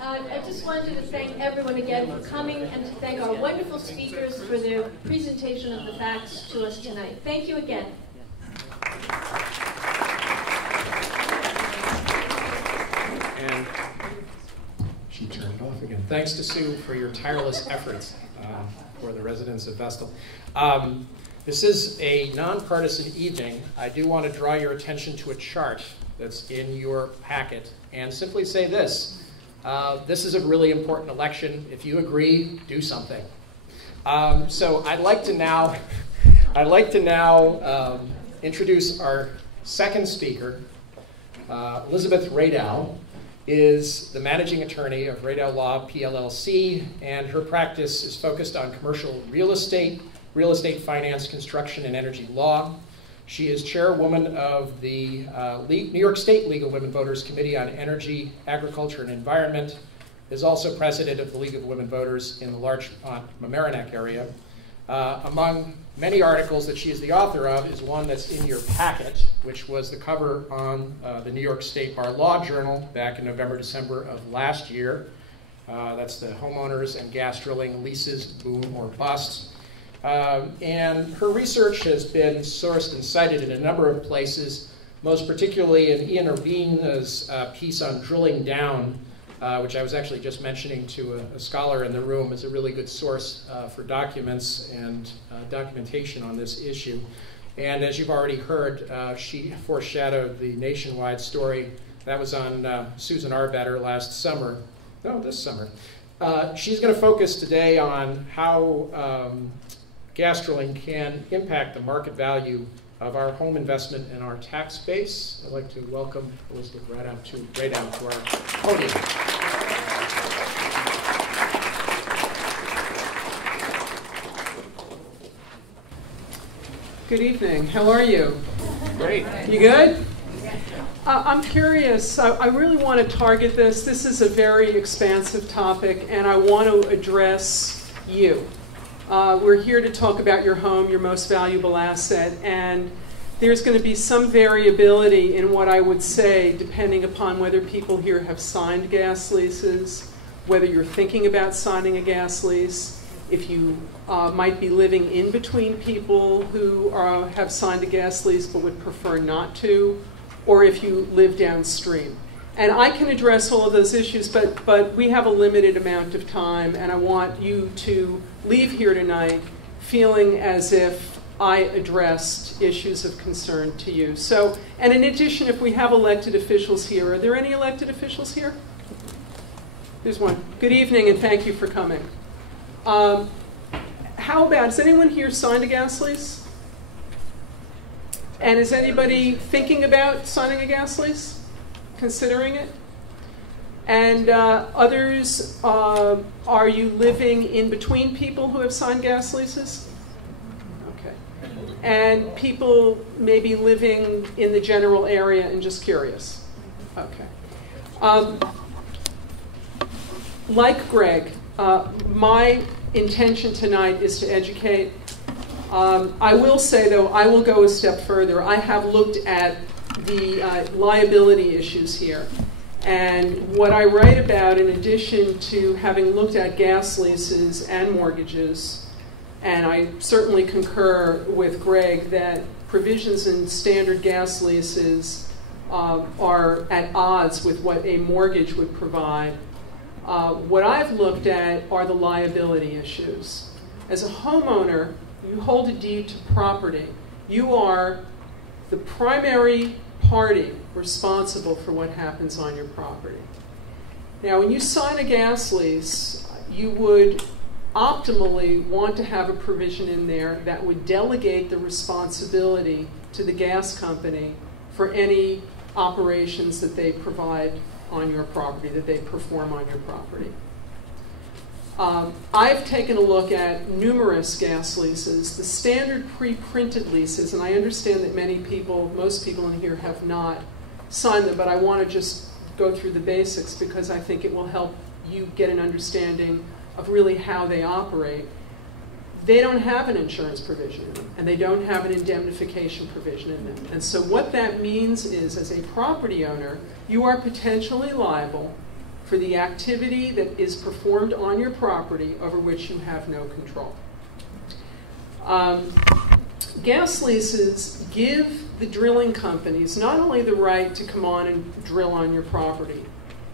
I just wanted to thank everyone again for coming and to thank our wonderful speakers for their presentation of the facts to us tonight. Thank you again. And she turned it off again. Thanks to Sue for your tireless efforts for the residents of Vestal. This is a nonpartisan evening. I do want to draw your attention to a chart that's in your packet and simply say this. This is a really important election. If you agree, do something. So I'd like to now introduce our second speaker. Elizabeth Radow is the managing attorney of Radow Law PLLC, and her practice is focused on commercial real estate finance, construction, and energy law. She is chairwoman of the New York State League of Women Voters Committee on Energy, Agriculture, and Environment, is also president of the League of Women Voters in the Larchmont Mamaroneck area. Among many articles that she is the author of is one that's in your packet, which was the cover on the New York State Bar Law Journal back in November, December of last year. That's the Homeowners and Gas Drilling Leases, Boom or Bust. And her research has been sourced and cited in a number of places, most particularly in Ian Urbina's piece on drilling down, which I was actually just mentioning to a scholar in the room as a really good source for documents and documentation on this issue. And as you've already heard, she foreshadowed the nationwide story that was on Susan Arbetter last summer. No, this summer. She's going to focus today on how gas drilling can impact the market value of our home investment and our tax base. I'd like to welcome Elizabeth Radow to our podium. Good evening. How are you? Great. You good? I'm curious. I really want to target this. This is a very expansive topic, and I want to address you. We're here to talk about your home, your most valuable asset, and there's going to be some variability in what I would say depending upon whether people here have signed gas leases, whether you're thinking about signing a gas lease, if you might be living in between people who have signed a gas lease but would prefer not to, or if you live downstream. And I can address all of those issues, but we have a limited amount of time, and I want you to leave here tonight feeling as if I addressed issues of concern to you. So, and in addition, if we have elected officials here, are there any elected officials here? There's one. Good evening, and thank you for coming. How about, has anyone here signed a gas lease? And is anybody thinking about signing a gas lease? Considering it? And others, are you living in between people who have signed gas leases? Okay. And people maybe living in the general area and just curious? Okay. Like Greg, my intention tonight is to educate. I will say, though, I will go a step further. I have looked at the liability issues here. And what I write about, in addition to having looked at gas leases and mortgages, and I certainly concur with Greg that provisions in standard gas leases are at odds with what a mortgage would provide. What I've looked at are the liability issues. As a homeowner, you hold a deed to property. You are the primary party responsible for what happens on your property. Now, when you sign a gas lease, you would optimally want to have a provision in there that would delegate the responsibility to the gas company for any operations that they provide on your property, that they perform on your property. I've taken a look at numerous gas leases, the standard pre-printed leases, and I understand that most people in here have not signed them, but I want to just go through the basics because I think it will help you get an understanding of really how they operate. They don't have an insurance provision in them, and they don't have an indemnification provision in them. And so what that means is, as a property owner, you are potentially liable for the activity that is performed on your property over which you have no control. Gas leases give the drilling companies not only the right to come on and drill on your property,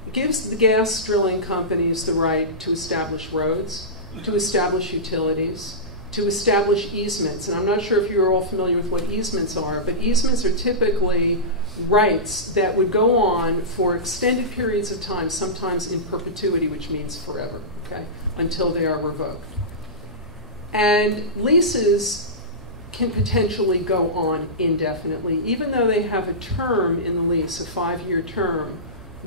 it gives the gas drilling companies the right to establish roads, to establish utilities, to establish easements. And I'm not sure if you're all familiar with what easements are, but easements are typically rights that would go on for extended periods of time, sometimes in perpetuity, which means forever, okay, until they are revoked. And leases can potentially go on indefinitely, even though they have a term in the lease, a 5-year term.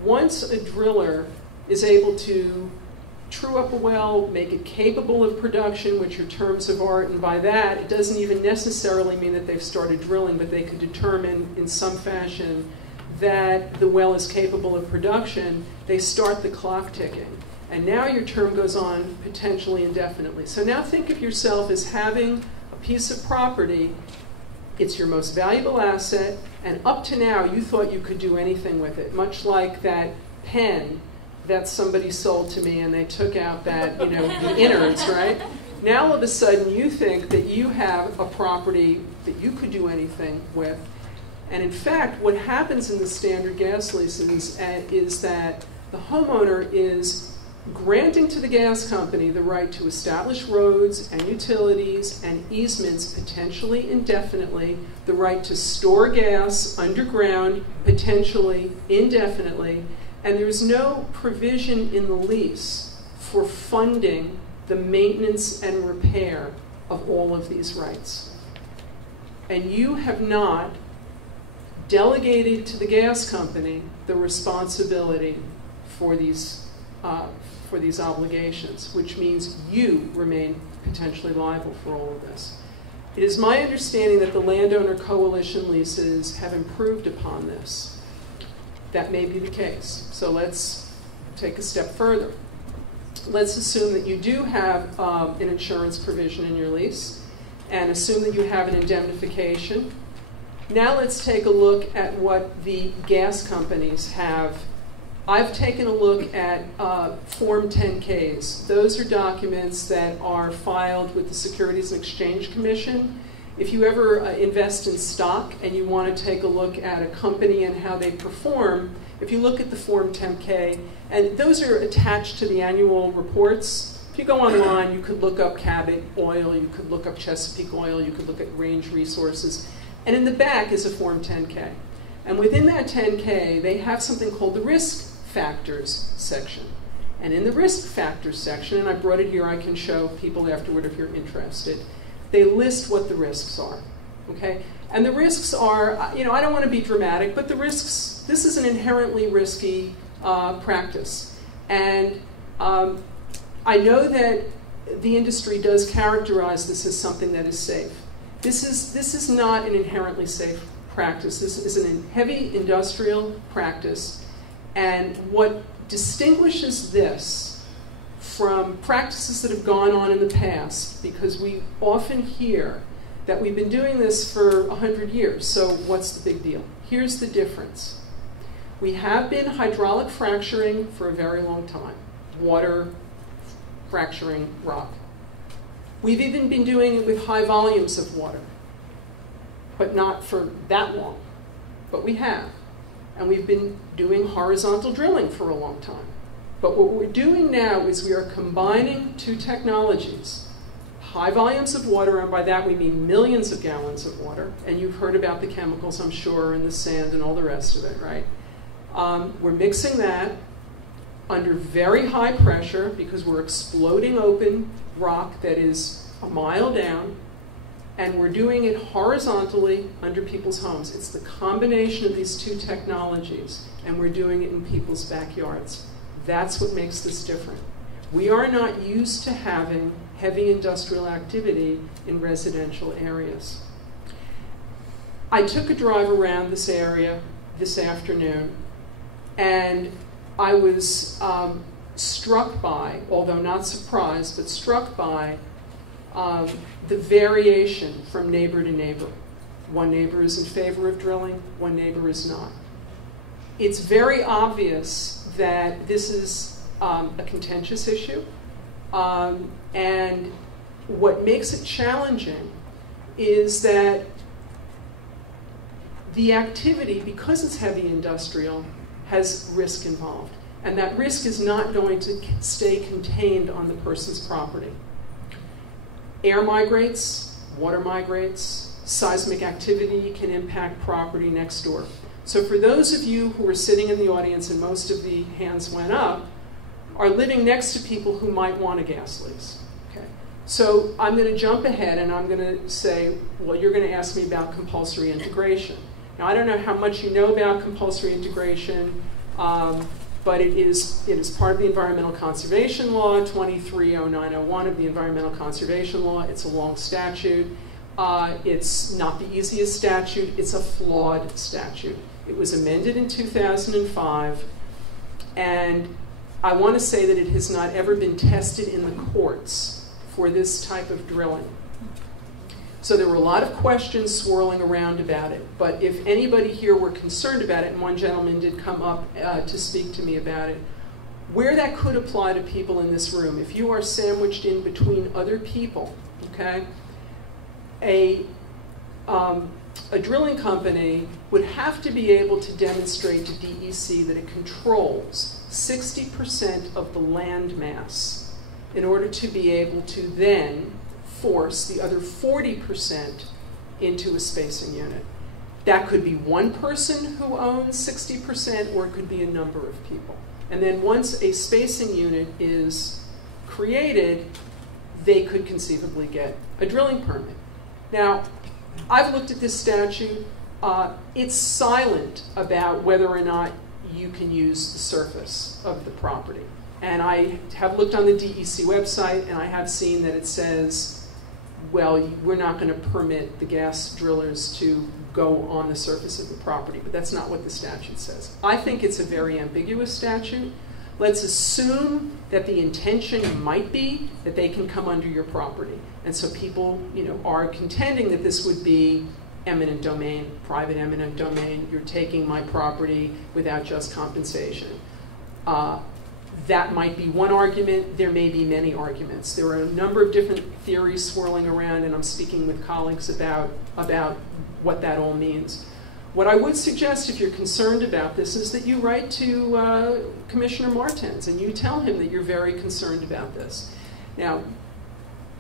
Once a driller is able to true up a well, make it capable of production, which are terms of art, and by that, it doesn't even necessarily mean that they've started drilling, but they could determine in some fashion that the well is capable of production, they start the clock ticking. And now your term goes on potentially indefinitely. So now think of yourself as having a piece of property. It's your most valuable asset, and up to now you thought you could do anything with it, much like that pen that somebody sold to me and they took out that, you know, the innards, right? Now all of a sudden you think that you have a property that you could do anything with. And in fact, what happens in the standard gas leases is that the homeowner is granting to the gas company the right to establish roads and utilities and easements potentially indefinitely, the right to store gas underground potentially indefinitely, and there's no provision in the lease for funding the maintenance and repair of all of these rights. And you have not delegated to the gas company the responsibility for these obligations, which means you remain potentially liable for all of this. It is my understanding that the landowner coalition leases have improved upon this. That may be the case. So let's take a step further. Let's assume that you do have an insurance provision in your lease, and assume that you have an indemnification. Now let's take a look at what the gas companies have. I've taken a look at Form 10Ks. Those are documents that are filed with the Securities and Exchange Commission. If you ever invest in stock and you want to take a look at a company and how they perform, if you look at the Form 10K, and those are attached to the annual reports. If you go online, you could look up Cabot Oil, you could look up Chesapeake Oil, you could look at Range Resources, and in the back is a Form 10K. And within that 10K, they have something called the risk factors section. And in the risk factors section, and I brought it here, I can show people afterward if you're interested, they list what the risks are, okay? And the risks are, you know, I don't want to be dramatic, but the risks, this is an inherently risky practice. And I know that the industry does characterize this as something that is safe. This is not an inherently safe practice. This is a heavy industrial practice. And what distinguishes this from practices that have gone on in the past, because we often hear that we've been doing this for 100 years, so what's the big deal? Here's the difference. We have been hydraulic fracturing for a very long time, water fracturing rock. We've even been doing it with high volumes of water, but not for that long, but we have. And we've been doing horizontal drilling for a long time. But what we're doing now is we are combining two technologies, high volumes of water, and by that we mean millions of gallons of water, and you've heard about the chemicals, I'm sure, and the sand and all the rest of it, right? We're mixing that under very high pressure because we're exploding open rock that is a mile down, and we're doing it horizontally under people's homes. It's the combination of these two technologies, and we're doing it in people's backyards. That's what makes this different. We are not used to having heavy industrial activity in residential areas. I took a drive around this area this afternoon, and I was struck by, although not surprised, but struck by the variation from neighbor to neighbor. One neighbor is in favor of drilling, one neighbor is not. It's very obvious that this is a contentious issue. And what makes it challenging is that the activity, because it's heavy industrial, has risk involved. And that risk is not going to stay contained on the person's property. Air migrates, water migrates, seismic activity can impact property next door. So for those of you who are sitting in the audience, and most of the hands went up, are living next to people who might want a gas lease. Okay. So I'm going to jump ahead and I'm going to say, well, you're going to ask me about compulsory integration. Now, I don't know how much you know about compulsory integration, but it is part of the Environmental Conservation Law, 230901 of the Environmental Conservation Law. It's a long statute. It's not the easiest statute. It's a flawed statute. It was amended in 2005, and I want to say that it has not ever been tested in the courts for this type of drilling. So there were a lot of questions swirling around about it, but if anybody here were concerned about it, and one gentleman did come up to speak to me about it, where that could apply to people in this room, if you are sandwiched in between other people, okay, a drilling company would have to be able to demonstrate to DEC that it controls 60% of the land mass in order to be able to then force the other 40% into a spacing unit. That could be one person who owns 60%, or it could be a number of people. And then once a spacing unit is created, they could conceivably get a drilling permit. Now, I've looked at this statute. It's silent about whether or not you can use the surface of the property. And I have looked on the DEC website, and I have seen that it says, well, we're not going to permit the gas drillers to go on the surface of the property, but that's not what the statute says. I think it's a very ambiguous statute. Let's assume that the intention might be that they can come under your property. And so people, are contending that this would be eminent domain, private eminent domain. You're taking my property without just compensation. That might be one argument. There may be many arguments. There are a number of different theories swirling around, and I'm speaking with colleagues about what that all means. What I would suggest, if you're concerned about this, is that you write to Commissioner Martens and you tell him that you're very concerned about this. Now,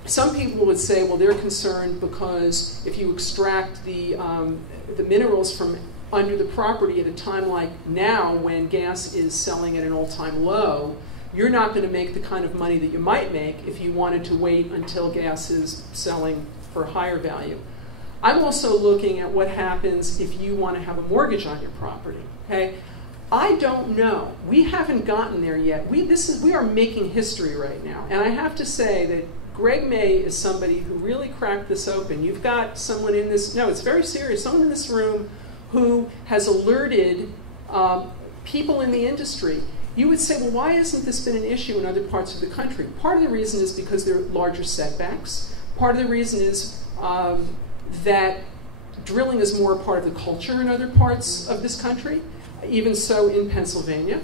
some people would say, well, they're concerned because if you extract the minerals from under the property at a time like now, when gas is selling at an all-time low, you're not going to make the kind of money that you might make if you wanted to wait until gas is selling for higher value. I'm also looking at what happens if you want to have a mortgage on your property. Okay, I don't know. We haven't gotten there yet. We are making history right now, and I have to say that Greg May is somebody who really cracked this open. You've got someone in this. No, it's very serious. Someone in this room who has alerted people in the industry. You would say, well, why hasn't this been an issue in other parts of the country? Part of the reason is because there are larger setbacks. Part of the reason is that drilling is more a part of the culture in other parts of this country, even so in Pennsylvania.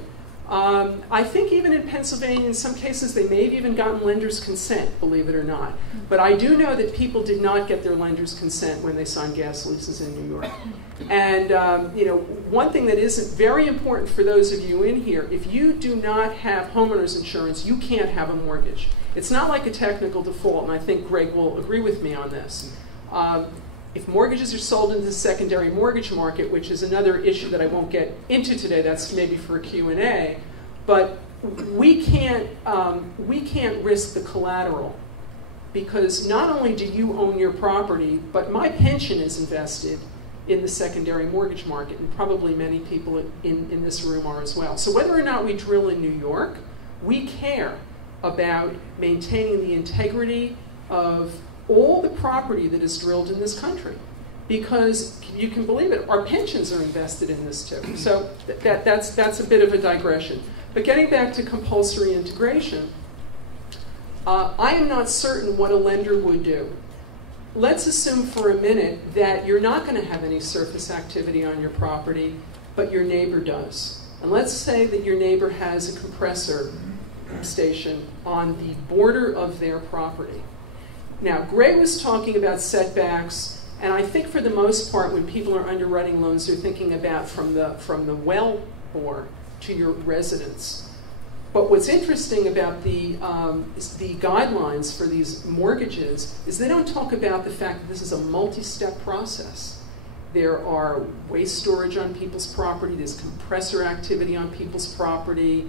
I think even in Pennsylvania, in some cases, they may have even gotten lenders' consent, believe it or not. But I do know that people did not get their lenders' consent when they signed gas leases in New York. And one thing that isn't very important for those of you in here, if you do not have homeowners insurance, you can't have a mortgage. It's not like a technical default, and I think Greg will agree with me on this. If mortgages are sold into the secondary mortgage market, which is another issue that I won't get into today, that's maybe for a Q&A, but we can't risk the collateral, because not only do you own your property, but my pension is invested in the secondary mortgage market, and probably many people in this room are as well. So whether or not we drill in New York, we care about maintaining the integrity of all the property that is drilled in this country, because you can believe it, our pensions are invested in this too. So that's a bit of a digression. But getting back to compulsory integration, I am not certain what a lender would do. Let's assume for a minute that you're not going to have any surface activity on your property, but your neighbor does. And let's say that your neighbor has a compressor station on the border of their property. Now, Gray was talking about setbacks, and I think for the most part, when people are underwriting loans, they're thinking about from the well bore to your residence. But what's interesting about the guidelines for these mortgages is they don't talk about the fact that this is a multi-step process. There are waste storage on people's property, there's compressor activity on people's property,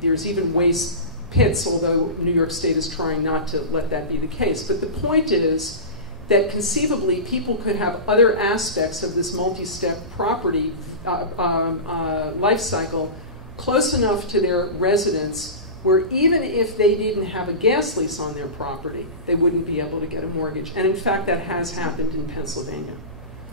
there's even waste pits, although New York State is trying not to let that be the case. But the point is that conceivably people could have other aspects of this multi-step property life cycle close enough to their residence where even if they didn't have a gas lease on their property, they wouldn't be able to get a mortgage. And in fact, that has happened in Pennsylvania.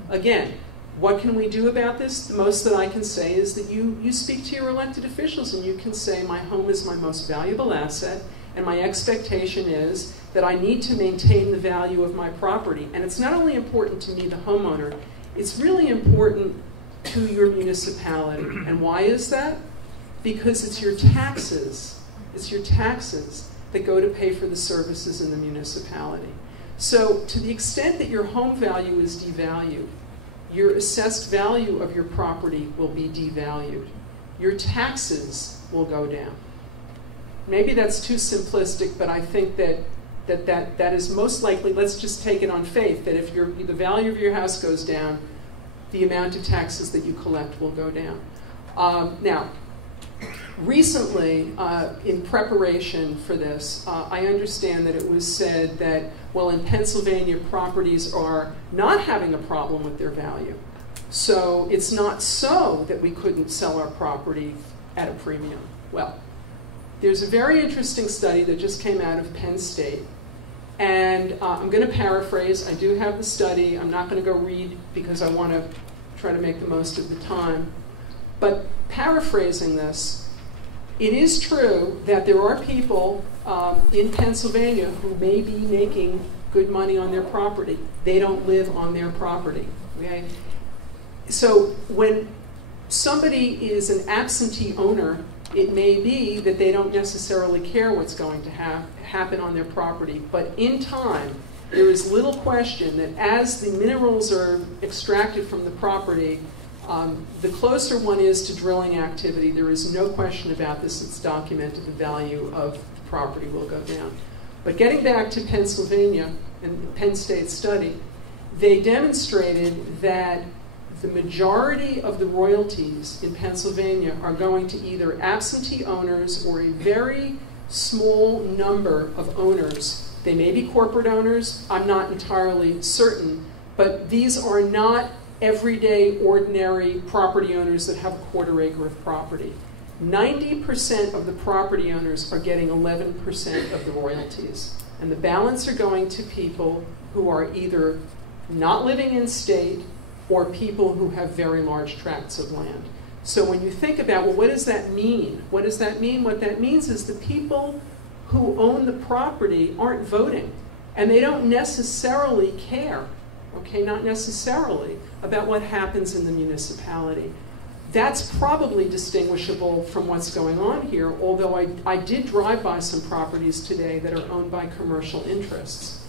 Again, what can we do about this? The most that I can say is that you speak to your elected officials and you can say, my home is my most valuable asset, and my expectation is that I need to maintain the value of my property. And it's not only important to me, the homeowner, it's really important to your municipality. And why is that? Because it's your taxes that go to pay for the services in the municipality. So to the extent that your home value is devalued, your assessed value of your property will be devalued. Your taxes will go down. Maybe that's too simplistic, but I think that is most likely, let's just take it on faith, that if the value of your house goes down, the amount of taxes that you collect will go down. Now, recently, in preparation for this, I understand that it was said that, well, in Pennsylvania, properties are not having a problem with their value. So it's not so that we couldn't sell our property at a premium. Well, there's a very interesting study that just came out of Penn State. And I'm going to paraphrase. I do have the study. I'm not going to go read because I want to try to make the most of the time. But paraphrasing this, it is true that there are people in Pennsylvania who may be making good money on their property. They don't live on their property. Okay? So when somebody is an absentee owner, it may be that they don't necessarily care what's going to happen on their property. But in time, there is little question that as the minerals are extracted from the property, the closer one is to drilling activity, there is no question about this. It's documented the value of the property will go down. But getting back to Pennsylvania and the Penn State study, they demonstrated that the majority of the royalties in Pennsylvania are going to either absentee owners or a very small number of owners. They may be corporate owners, I'm not entirely certain, but these are not everyday, ordinary property owners that have a quarter acre of property. 90% of the property owners are getting 11% of the royalties. And the balance are going to people who are either not living in state or people who have very large tracts of land. So when you think about, well, what does that mean? What does that mean? What that means is the people who own the property aren't voting. And they don't necessarily care, okay, not necessarily, about what happens in the municipality. That's probably distinguishable from what's going on here, although I did drive by some properties today that are owned by commercial interests.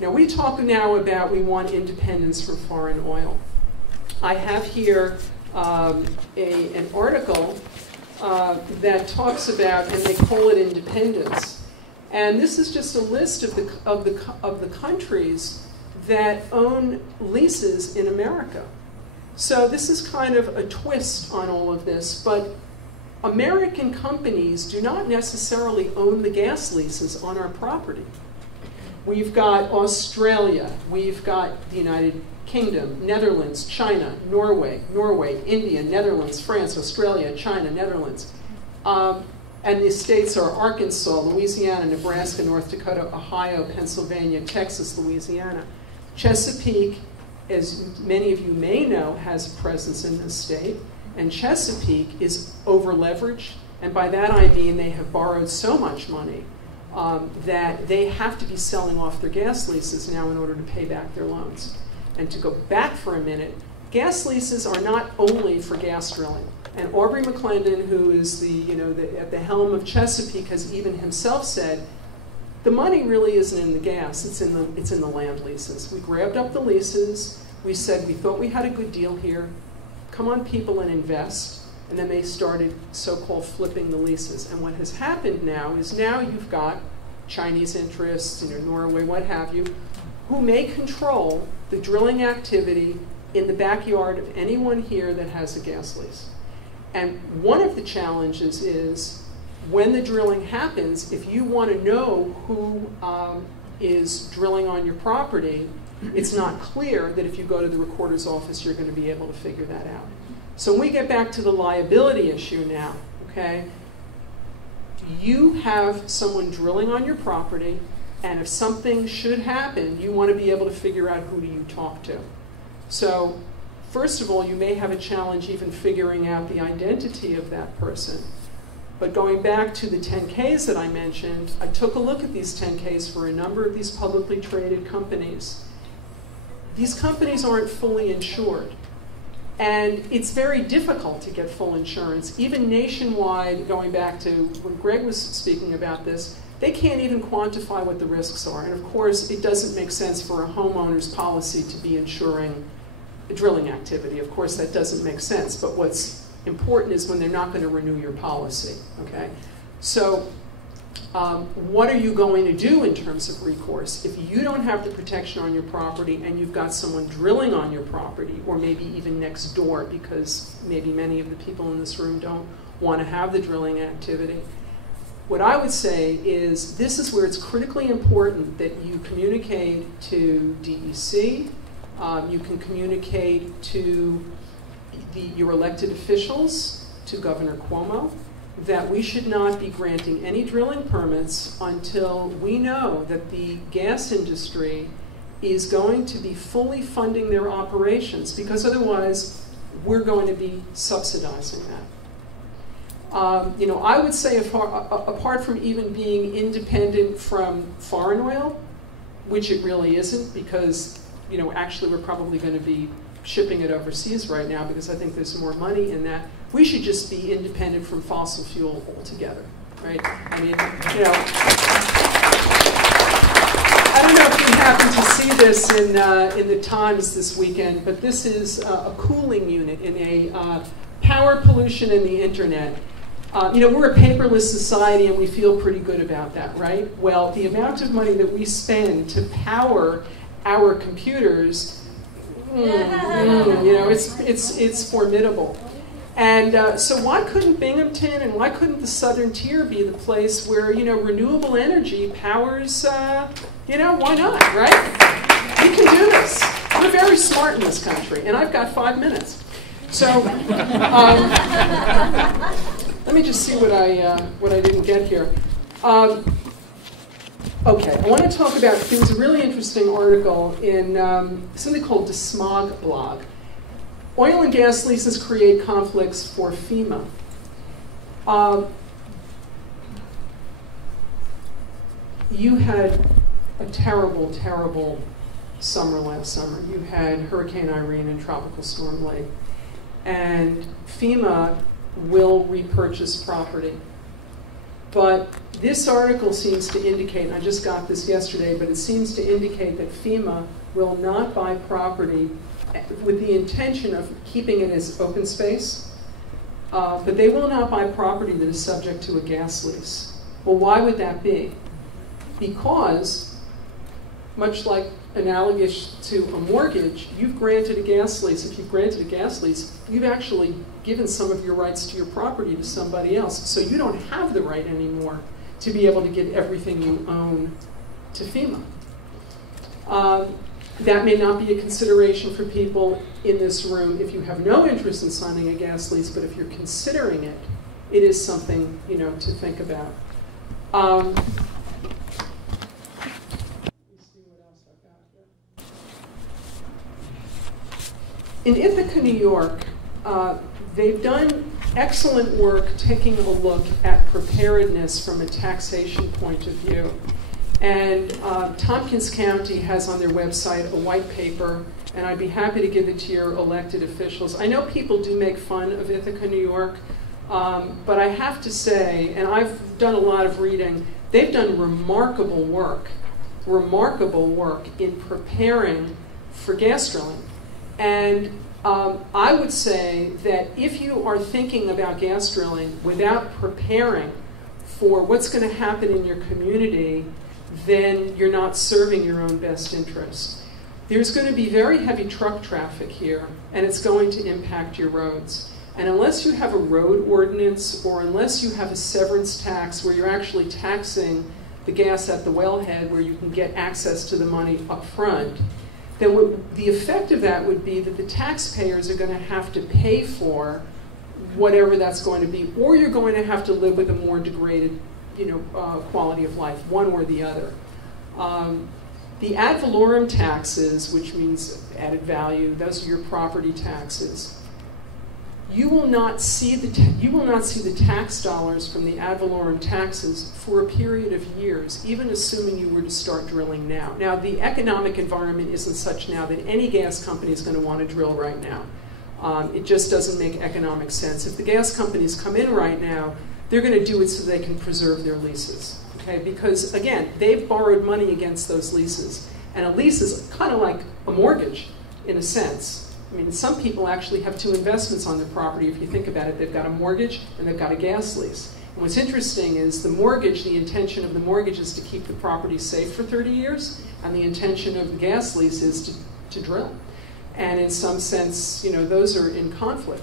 Now we talk now about we want independence from foreign oil. I have here an article that talks about, and they call it independence. And this is just a list of the countries that own leases in America. So this is kind of a twist on all of this, but American companies do not necessarily own the gas leases on our property. We've got Australia, we've got the United Kingdom, Netherlands, China, Norway, India, Netherlands, France, Australia, China, Netherlands. And the states are Arkansas, Louisiana, Nebraska, North Dakota, Ohio, Pennsylvania, Texas, Louisiana. Chesapeake, as many of you may know, has a presence in this state. And Chesapeake is over-leveraged. And by that I mean they have borrowed so much money that they have to be selling off their gas leases now in order to pay back their loans. And to go back for a minute, gas leases are not only for gas drilling. And Aubrey McClendon, who is at the helm of Chesapeake, has even himself said, the money really isn't in the gas, it's in the land leases. We grabbed up the leases, we said we thought we had a good deal here, come on people and invest, and then they started so-called flipping the leases. And what has happened now is now you've got Chinese interests, Norway, what have you, who may control the drilling activity in the backyard of anyone here that has a gas lease. And one of the challenges is when the drilling happens, if you want to know who is drilling on your property, it's not clear that if you go to the recorder's office, you're going to be able to figure that out. So when we get back to the liability issue now, okay, you have someone drilling on your property, and if something should happen, you want to be able to figure out who do you talk to. So first of all, you may have a challenge even figuring out the identity of that person. But going back to the 10Ks that I mentioned, I took a look at these 10Ks for a number of these publicly traded companies. These companies aren't fully insured. And it's very difficult to get full insurance. Even nationwide, going back to when Greg was speaking about this, they can't even quantify what the risks are. And of course, it doesn't make sense for a homeowner's policy to be insuring drilling activity. Of course, that doesn't make sense. But what's important is when they're not going to renew your policy. Okay? So what are you going to do in terms of recourse? If you don't have the protection on your property and you've got someone drilling on your property, or maybe even next door, because maybe many of the people in this room don't want to have the drilling activity, what I would say is this is where it's critically important that you communicate to DEC, you can communicate to your elected officials, to Governor Cuomo, that we should not be granting any drilling permits until we know that the gas industry is going to be fully funding their operations, because otherwise we're going to be subsidizing that. I would say apart from even being independent from foreign oil, which it really isn't, because actually we're probably going to be shipping it overseas right now because I think there's more money in that. We should just be independent from fossil fuel altogether, right? I mean, I don't know if you happen to see this in the Times this weekend, but this is a cooling unit in a power pollution in the internet. We're a paperless society and we feel pretty good about that, right? Well, the amount of money that we spend to power our computers, it's formidable. And so why couldn't Binghamton and why couldn't the Southern Tier be the place where, renewable energy powers, why not, right? We can do this. We're very smart in this country, and I've got 5 minutes. So let me just see what I didn't get here. Okay, I want to talk about, there was a really interesting article in something called the Smog blog. Oil and gas leases create conflicts for FEMA. You had a terrible, terrible summer last summer. You had Hurricane Irene and Tropical Storm Lake. And FEMA will repurchase property. But this article seems to indicate, and I just got this yesterday, but it seems to indicate that FEMA will not buy property with the intention of keeping it as open space, but they will not buy property that is subject to a gas lease. Well, why would that be? Because, much like analogous to a mortgage, you've granted a gas lease. If you've granted a gas lease, you've actually given some of your rights to your property to somebody else. So you don't have the right anymore to be able to give everything you own to FEMA. That may not be a consideration for people in this room if you have no interest in signing a gas lease, but if you're considering it, it is something to think about. Let me see what else I've got here. In Ithaca, New York, they've done excellent work taking a look at preparedness from a taxation point of view. And Tompkins County has on their website a white paper, and I'd be happy to give it to your elected officials. I know people do make fun of Ithaca, New York, but I have to say, and I've done a lot of reading, they've done remarkable work in preparing for gas drilling. And I would say that if you are thinking about gas drilling without preparing for what's going to happen in your community, then you're not serving your own best interest. There's going to be very heavy truck traffic here, and it's going to impact your roads. And unless you have a road ordinance, or unless you have a severance tax where you're actually taxing the gas at the wellhead where you can get access to the money up front, then the effect of that would be that the taxpayers are going to have to pay for whatever that's going to be, or you're going to have to live with a more degraded, quality of life, one or the other. The ad valorem taxes, which means added value, those are your property taxes. You will not see the tax dollars from the ad valorem taxes for a period of years, even assuming you were to start drilling now. Now, the economic environment isn't such now that any gas company is going to want to drill right now. It just doesn't make economic sense. If the gas companies come in right now, they're going to do it so they can preserve their leases. Okay? Because, again, they've borrowed money against those leases. And a lease is kind of like a mortgage, in a sense. I mean, some people actually have two investments on their property. If you think about it, they've got a mortgage and they've got a gas lease. And what's interesting is the mortgage, the intention of the mortgage is to keep the property safe for 30 years, and the intention of the gas lease is to drill. And in some sense, those are in conflict.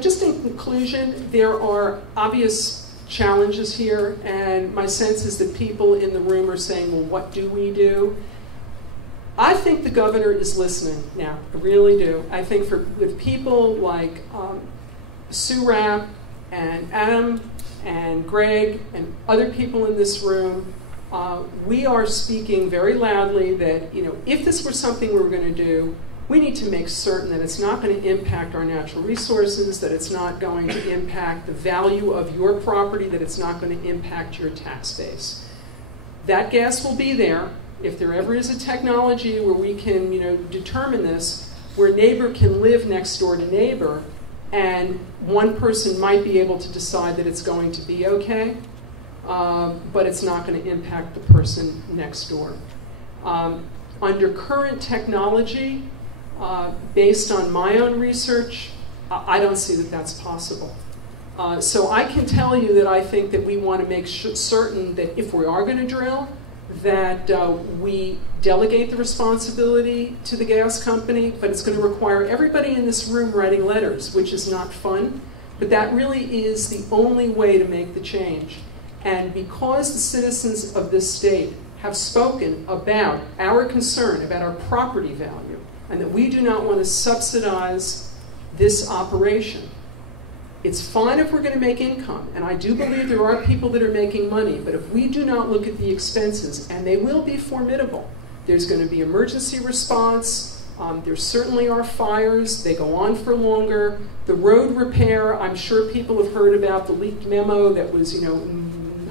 Just in conclusion, there are obvious challenges here, and my sense is that people in the room are saying, well, what do we do? I think the governor is listening now. I really do. I think with people like Sue Rapp and Adam and Greg and other people in this room, we are speaking very loudly that if this were something we were going to do, we need to make certain that it's not going to impact our natural resources, that it's not going to impact the value of your property, that it's not going to impact your tax base. That gas will be there. If there ever is a technology where we can determine this, where neighbor can live next door to neighbor, and one person might be able to decide that it's going to be okay, but it's not going to impact the person next door. Under current technology, based on my own research, I don't see that that's possible. So I can tell you that I think that we want to make certain that if we are going to drill, that we delegate the responsibility to the gas company, but it's going to require everybody in this room writing letters, which is not fun, but that really is the only way to make the change. And because the citizens of this state have spoken about our concern about our property value, and that we do not want to subsidize this operation. It's fine if we're going to make income, and I do believe there are people that are making money, but if we do not look at the expenses, and they will be formidable, there's going to be emergency response, there certainly are fires, they go on for longer, the road repair, I'm sure people have heard about the leaked memo that was,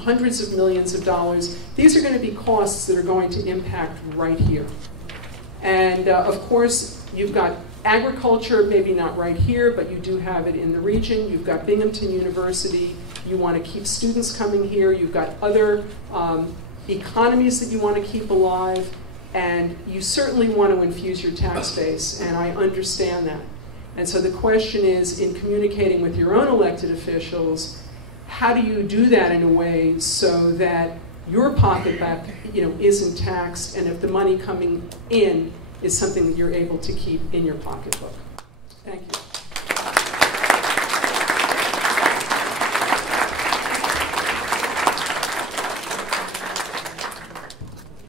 hundreds of millions of dollars. These are going to be costs that are going to impact right here. And of course, you've got agriculture, maybe not right here, but you do have it in the region. You've got Binghamton University. You want to keep students coming here. You've got other economies that you want to keep alive. And you certainly want to infuse your tax base, and I understand that. And so the question is, in communicating with your own elected officials, how do you do that in a way so that your pocketbook, isn't taxed, and if the money coming in is something that you're able to keep in your pocketbook? Thank you.